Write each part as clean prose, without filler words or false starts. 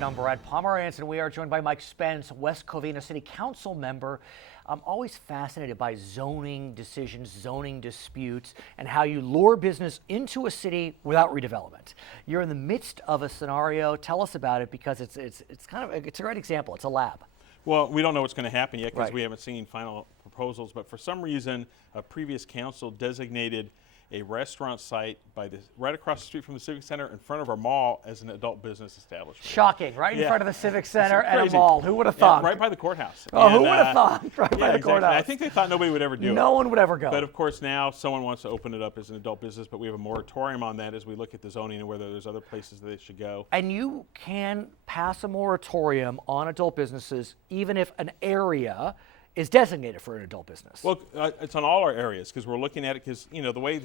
Edition. I'm Brad Pomerance, and we are joined by Mike Spence, West Covina City Council member. I'm always fascinated by zoning decisions, zoning disputes, and how you lure business into a city without redevelopment. You're in the midst of a scenario. Tell us about it, because it's a great example. It's a lab. Well, we don't know what's going to happen yet because Right. we haven't seen final proposals, but for some reason, a previous council designated a restaurant site right across the street from the Civic Center in front of our mall as an adult business establishment. Shocking, right in Yeah. front of the Civic Center and a Crazy. mall. Who would have Yeah, thought? right by the courthouse. Oh, who And, would have thought? Right by the exactly. courthouse. I think they thought nobody would ever do it. No one would ever go. But of course now someone wants to open it up as an adult business, but we have a moratorium on that as we look at the zoning and whether there's other places that they should go. And you can pass a moratorium on adult businesses even if an area is designated for an adult business. Well, it's on all our areas because we're looking at it because the way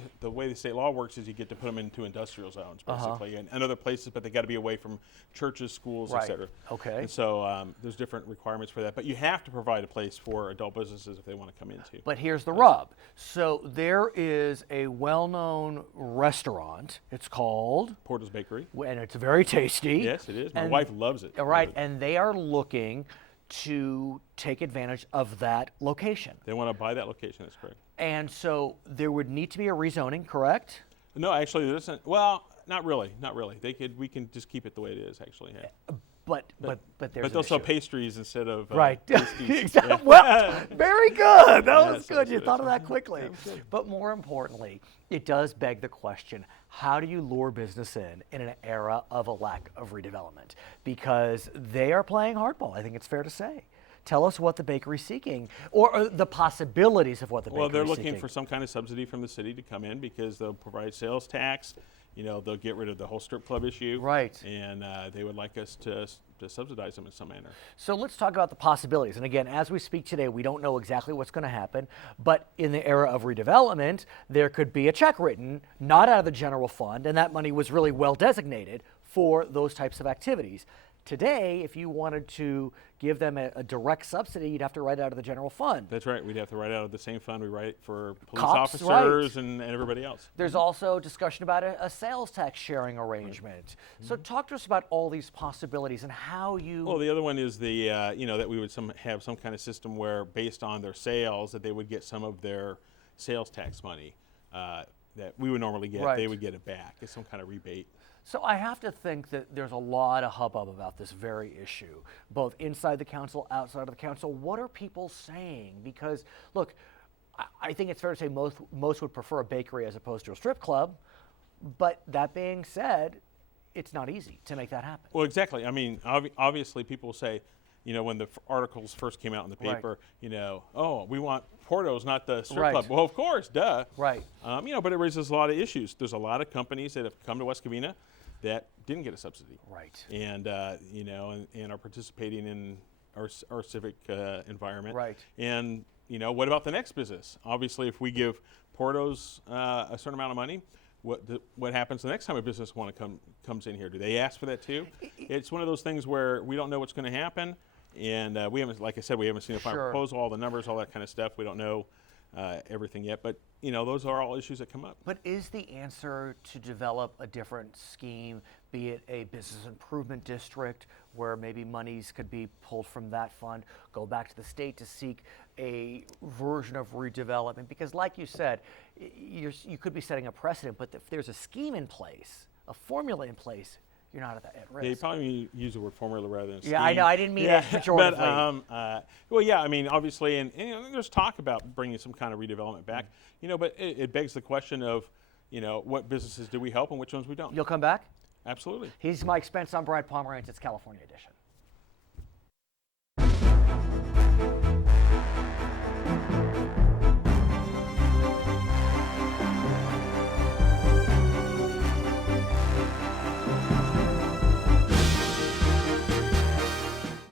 the state law works is you get to put them into industrial zones basically and other places, but they got to be away from churches, schools, Right. et cetera. Okay. And so there's different requirements for that, but you have to provide a place for adult businesses if they want to come into. But here's the rub. So there is a well-known restaurant. It's called, Porter's Bakery. and it's very tasty. Yes, it is. My And- wife loves it. Right, and they are looking to take advantage of that location. They want to buy that location. That's correct. And so there would need to be a rezoning, correct? No, actually, there isn't. Well, not really. Not really. We can just keep it the way it is. Actually, yeah. But there's But an they'll sell issue. pastries instead of Right. pasties. Exactly. Yeah. Well, very good. That was so good. You that's thought of good. that quickly. But more importantly, it does beg the question, how do you lure business in an era of a lack of redevelopment? Because they are playing hardball, I think it's fair to say. Tell us what the bakery's seeking, or the possibilities of what the bakery's Well, they're seeking. looking for some kind of subsidy from the city to come in because they'll provide sales tax. They'll get rid of the whole strip club issue. Right. And they would like us to subsidize them in some manner. So let's talk about the possibilities. And again, as we speak today, we don't know exactly what's going to happen, but in the era of redevelopment, there could be a check written, not out of the general fund, and that money was really well designated for those types of activities. Today, if you wanted to give them a direct subsidy, you'd have to write it out of the general fund. That's right. We'd have to write out of the same fund we write for police Cops, officers and everybody else. There's also discussion about a sales tax sharing arrangement. So talk to us about all these possibilities and how you... Well, the other one is the that we would have some kind of system where, based on their sales, that they would get some of their sales tax money that we would normally get. Right. They would get it back as some kind of rebate. So I have to think that there's a lot of hubbub about this very issue, both inside the council, outside of the council. What are people saying? Because, look, I think it's fair to say most would prefer a bakery as opposed to a strip club. But that being said, it's not easy to make that happen. Well, exactly. I mean, obviously, people say, when the articles first came out in the paper, oh, we want Porto's, not the strip Right. club. Well, of course, duh. Right. But it raises a lot of issues. There's a lot of companies that have come to West Covina that didn't get a subsidy. Right. And, and are participating in our civic environment. Right. And, what about the next business? Obviously, if we give Porto's a certain amount of money, what happens the next time a business comes in here? Do they ask for that too? It's one of those things where we don't know what's going to happen. And we haven't, like I said, we haven't seen a final Sure. proposal, all the numbers, all that kind of stuff. We don't know everything yet. But, those are all issues that come up. But is the answer to develop a different scheme, be it a business improvement district where maybe monies could be pulled from that fund, go back to the state to seek a version of redevelopment? Because like you said, you could be setting a precedent, but if there's a scheme in place, a formula in place, you're not at risk. Yeah, you probably use the word formula rather than scheme. Yeah, I know. I didn't mean it pejoratively. But, well, yeah, I mean, obviously, and there's talk about bringing some kind of redevelopment back, but it begs the question of, what businesses do we help and which ones we don't. You'll come back? Absolutely. He's Mike Spence. I'm Brad Pomerance. It's California Edition.